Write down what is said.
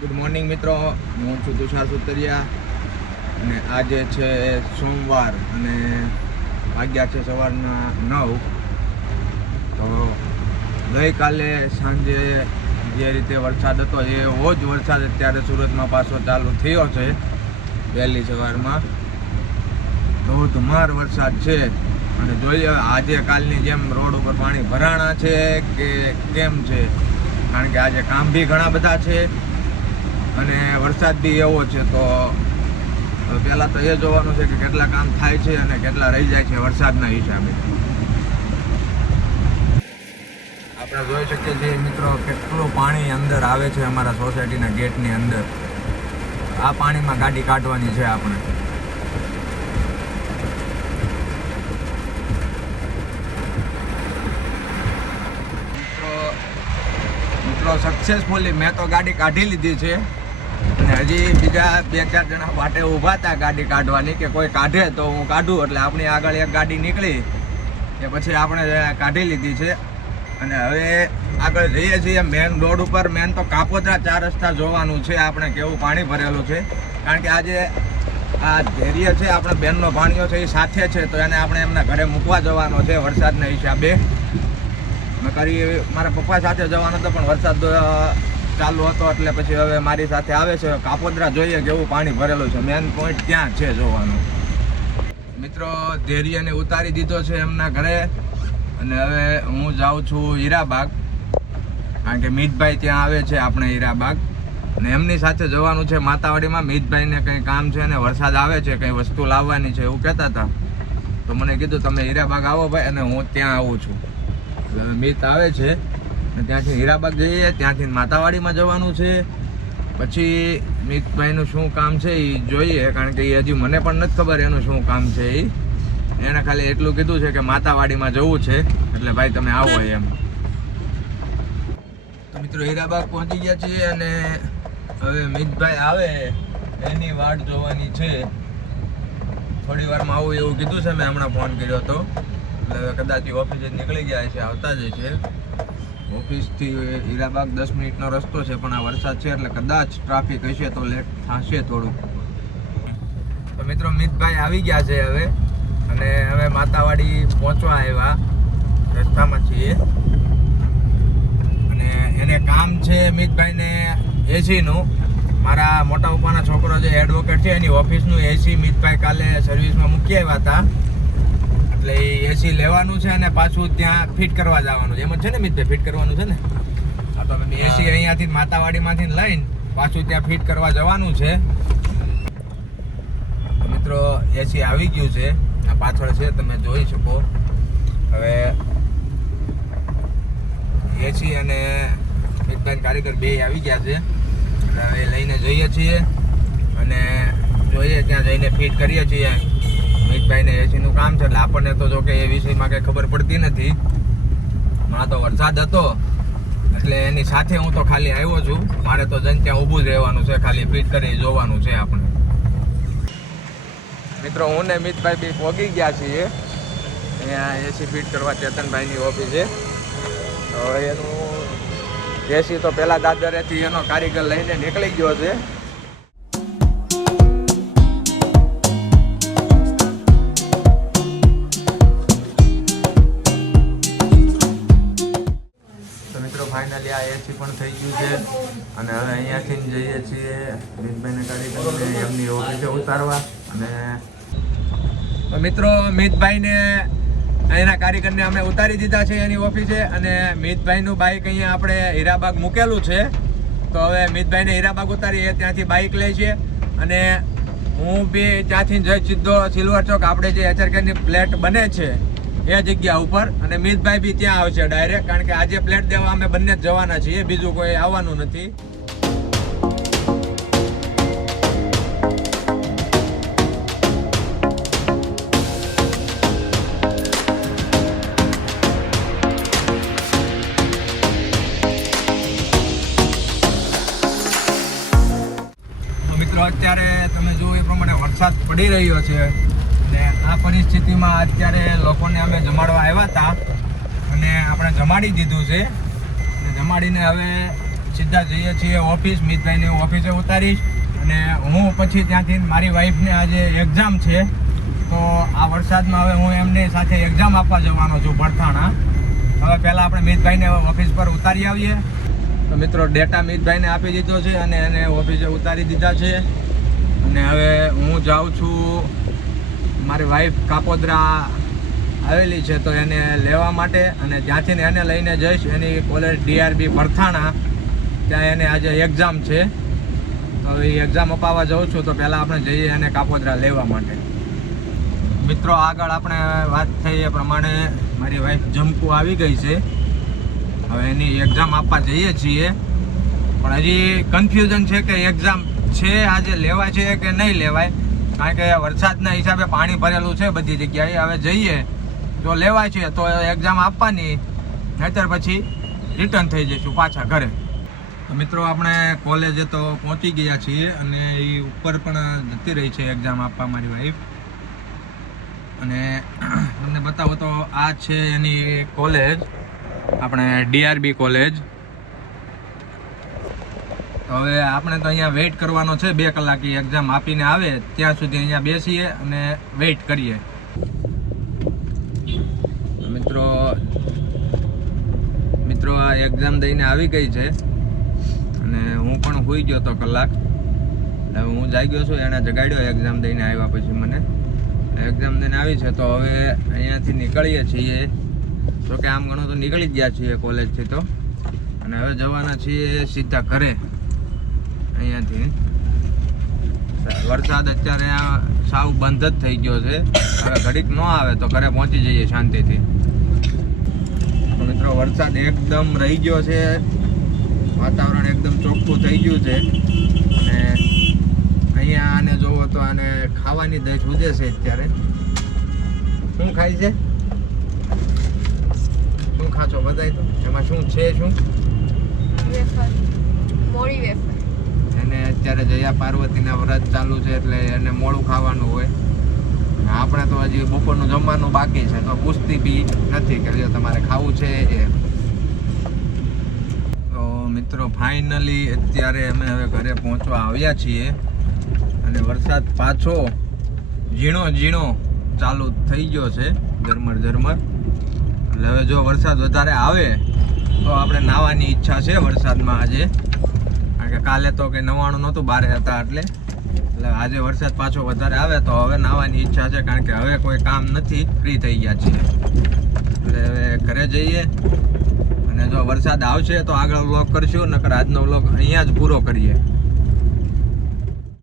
Good morning મિત્રો, હું છું તુષાર સુતરિયા અને આજે છે સોમવાર અને વાગ્યા છે સવારના 9. તો ગઈકાલે સાંજે જે રીતે વરસાદ હતો એવો જ વરસાદ અત્યારે સુરતમાં પાછો ચાલુ થયો છે. વહેલી સવારમાં ધોધમાર વરસાદ છે અને જોઈએ આજે કાલની જેમ રોડ ઉપર પાણી ભરાણા છે કે કેમ છે, કારણ કે આજે કામ બી ઘણા બધા છે અને વરસાદ બી એવો છે. તો પહેલાં તો એ જોવાનું છે કે કેટલા કામ થાય છે અને કેટલા રહી જાય છે વરસાદના હિસાબે. આપણે જોઈ શકીએ છીએ મિત્રો કેટલું પાણી અંદર આવે છે અમારા સોસાયટીના ગેટની અંદર. આ પાણીમાં ગાડી કાઢવાની છે આપણે. મિત્રો સક્સેસફુલી મેં તો ગાડી કાઢી લીધી છે અને હજી બીજા 2-4 જણા વાટે ઊભા હતા ગાડી કાઢવાની કે કોઈ કાઢે તો હું કાઢું. એટલે આપણી આગળ એક ગાડી નીકળી કે પછી આપણે કાઢી લીધી છે અને હવે આગળ જઈએ છીએ મેન રોડ ઉપર. મેન તો કાપોદ્રા 4 રસ્તા જોવાનું છે આપણે કેવું પાણી ભરેલું છે, કારણ કે આજે આ ધૈર્ય છે આપણે બેનનો ભાણિયો છે એ સાથે છે તો એને આપણે એમના ઘરે મૂકવા જવાનો છે વરસાદના હિસાબે. મારા પપ્પા સાથે જવાનો હતો પણ વરસાદ ચાલુ હતો એટલે પછી હવે મારી સાથે આવે છે. કાપોદ્રા જોઈએ કેવું પાણી ભરેલું છે, મેન પોઈન્ટ ત્યાં છે જોવાનું. મિત્રો ધૈર્યને ઉતારી દીધો છે એમના ઘરે અને હવે હું જાઉં છું હીરાબાગ, કારણ કે મિતભાઈ ત્યાં આવે છે આપણે હીરાબાગ અને એમની સાથે જવાનું છે માતાવાડીમાં. મિતભાઈને કંઈ કામ છે અને વરસાદ આવે છે, કંઈ વસ્તુ લાવવાની છે એવું કહેતા હતા. તો મને કીધું તમે હીરાબાગ આવો ભાઈ અને હું ત્યાં આવું છું. એટલે મિત આવે છે અને ત્યાંથી હીરાબાગ જઈએ, ત્યાંથી માતાવાડીમાં જવાનું છે. પછી મિતભાઈનું શું કામ છે એ જોઈએ, કારણ કે એ હજી મને પણ નથી ખબર એનું શું કામ છે. એને ખાલી એટલું કીધું છે કે માતાવાડીમાં જવું છે એટલે ભાઈ તમે આવો એમ. તો મિત્રો હીરાબાગ પહોંચી ગયા છીએ અને હવે મિતભાઈ આવે એની વાટ જોવાની છે. થોડી વારમાં આવું એવું કીધું છે, મેં હમણાં ફોન કર્યો હતો. એટલે કદાચ ઓફિસે નીકળી ગયા છે, આવતા જ છે. ઓફિસથી હીરાબાગ 10 મિનિટનો રસ્તો છે પણ આ વરસાદ છે એટલે કદાચ ટ્રાફિક હશે તો લેટ થશે થોડુંક. તો મિત્રો મિતભાઈ આવી ગયા છે હવે અને હવે માતાવાડી પહોંચવા આવ્યા, રસ્તામાં છીએ. અને એને કામ છે મિતભાઈને એસીનું. મારા મોટા પપ્પાના છોકરો જે એડવોકેટ છે એની ઓફિસનું એસી મિતભાઈ કાલે સર્વિસમાં મૂકી આવ્યા હતા. એટલે એ એસી લેવાનું છે અને પાછું ત્યાં ફિટ કરવા જવાનું છે. એમ જ છે ને મિતભાઈ, ફિટ કરવાનું છે ને? હા, તો એસી અહીંયાથી માતાવાડીમાંથી લઈને પાછું ત્યાં ફિટ કરવા જવાનું છે. તો મિત્રો એસી આવી ગયું છે, આ પાછળ છે તમે જોઈ શકો. હવે એસી અને મિતભાઈ કારીગર બે આવી ગયા છે. હવે લઈને જઈએ છીએ અને જોઈએ ત્યાં જઈને ફિટ કરીએ છીએ. મિતભાઈને એસીનું કામ છે એટલે આપણને તો જો કે એ વિષયમાં કંઈ ખબર પડતી નથી. હમણાં તો વરસાદ હતો એટલે એની સાથે હું તો ખાલી આવ્યો છું. મારે તો જઈને ત્યાં ઊભું જ રહેવાનું છે, ખાલી ફિટ કરી જોવાનું છે આપણે. મિત્રો હું ને મિતભાઈ બી પહોંચી ગયા છીએ અહીંયા એસી ફિટ કરવા ચેતનભાઈની ઓફિસે. તો એનું એસી તો પહેલાં દાદરેથી એનો કારીગર લઈને નીકળી ગયો છે. ફાઇનલી આ એસી પણ થઈ ગયું છે અને હવે અહીંયાથી જઈએ છીએ મિતભાઈને કારીગરને એમની ઓફિસે ઉતારવા. અને તો મિત્રો મિતભાઈને અહીંના કારીગરને અમે ઉતારી દીધા છે એની ઓફિસે અને મિતભાઈનું બાઇક અહીંયા આપણે હીરાબાગ મૂકેલું છે. તો હવે મિતભાઈને હીરાબાગ ઉતારીએ, ત્યાંથી બાઇક લે છે અને હું બી ત્યાંથી જઈ સીધો સિલ્વર ચોક આપણે જે HRKની પ્લેટ બને છે એ જગ્યા ઉપર અને મિતભાઈ બી ત્યાં આવશે ડાયરેક્ટ, કારણ કે આજે પ્લેટ દેવા અમે બંને જ જવાના છીએ, બીજું કોઈ આવવાનું નથી. મિત્રો અત્યારે તમે જુઓ એ પ્રમાણે વરસાદ પડી રહ્યો છે અને આ પરિસ્થિતિમાં અત્યારે લોકોને અમે જમાડવા આવ્યા હતા અને આપણે જમાડી દીધું છે. જમાડીને હવે સીધા જઈએ છીએ ઓફિસ. મિતભાઈને હું ઓફિસે ઉતારીશ અને હું પછી ત્યાંથી મારી વાઈફને આજે એક્ઝામ છે, તો આ વરસાદમાં હવે હું એમની સાથે એક્ઝામ આપવા જવાનો છું ભરથાણા. હવે પહેલાં આપણે મિતભાઈને ઓફિસ પર ઉતારી આવીએ. તો મિત્રો ડેટા મિતભાઈને આપી દીધો છે અને એને ઓફિસે ઉતારી દીધા છે. અને હવે હું જાઉં છું, મારી વાઈફ કાપોદ્રા આવેલી છે તો એને લેવા માટે, અને ત્યાંથી એને લઈને જઈશ એની કોલેજ DRB ભરથાણા. ત્યાં એને આજે એક્ઝામ છે, તો એ એક્ઝામ અપાવવા જાઉં છું. તો પહેલાં આપણે જઈએ એને કાપોદ્રા લેવા માટે. મિત્રો આગળ આપણે વાત થઈ એ પ્રમાણે મારી વાઈફ જમકુ આવી ગઈ છે. હવે એની એક્ઝામ આપવા જઈએ છીએ, પણ હજી કન્ફ્યુઝન છે કે એક્ઝામ છે આજે લેવાય છે કે નહીં લેવાય, કારણ કે વરસાદના હિસાબે પાણી ભરેલું છે બધી જગ્યાએ. હવે જઈએ જો લેવાય છે તો એક્ઝામ આપવાની, નહીંતર પછી રિટર્ન થઈ જઈશું પાછા ઘરે. તો મિત્રો આપણે કોલેજે તો પહોંચી ગયા છીએ અને એ ઉપર પણ જતી રહી છે એક્ઝામ આપવા મારી વાઈફ. અને તમને બતાવો તો આ છે એની કોલેજ, આપણે DRB કોલેજ. તો હવે આપણે તો અહીંયા વેઇટ કરવાનો છે 2 કલાક. એક્ઝામ આપીને આવે ત્યાં સુધી અહીંયા બેસીએ અને વેઇટ કરીએ. મિત્રો આ એક્ઝામ દઈને આવી ગઈ છે અને હું પણ સૂઈ ગયો તો કલાક. હવે હું જાગી ગયો છું, એણે જગાડ્યો એક્ઝામ દઈને આવ્યા પછી મને. એક્ઝામ દઈને આવી છે તો હવે અહીંયાથી નીકળીએ છીએ. જો કે આમ ઘણું તો નીકળી જ ગયા છીએ કોલેજથી તો, અને હવે જવાના છીએ સીધા ઘરે અહીંયાથી. વરસાદ અત્યારે સાવ બંધ જ થઈ ગયો છે. હવે ઘડીક ન આવે તો ઘરે પહોંચી જઈએ શાંતિથી. તો મિત્રો વરસાદ એકદમ રહી ગયો છે, વાતાવરણ એકદમ ચોખ્ખું થઈ ગયું છે. અને અહીંયા આને જોવો તો આને ખાવાની દહીં સુજે છે અત્યારે. શું ખાય છે? શું ખાચો બતાય તો એમાં શું છે? શું મોળી વેફર. એને અત્યારે જયા પાર્વતીના વ્રત ચાલુ છે એટલે એને મોડું ખાવાનું હોય. આપણે તો હજી બપોરનું જમવાનું બાકી છે, તો પૂછતી બી નથી કે જો તમારે ખાવું છે એ. તો મિત્રો ફાઇનલી અત્યારે અમે હવે ઘરે પહોંચવા આવ્યા છીએ અને વરસાદ પાછો ઝીણો ઝીણો ચાલુ થઈ ગયો છે, ઝરમર ઝરમર. એટલે હવે જો વરસાદ વધારે આવે તો આપણે નાહવાની ઈચ્છા છે વરસાદમાં આજે, કારણ કે કાલે તો કંઈ નવાણું નહોતું, બારે હતા એટલે આજે વરસાદ પાછો વધારે આવે તો હવે નાહવાની ઈચ્છા છે, કારણ કે હવે કોઈ કામ નથી, ફ્રી થઈ ગયા છીએ. એટલે હવે ઘરે જઈએ અને જો વરસાદ આવશે તો આગળ વ્લોગ કરશું, નકર આજનો વ્લોગ અહીંયા જ પૂરો કરીએ.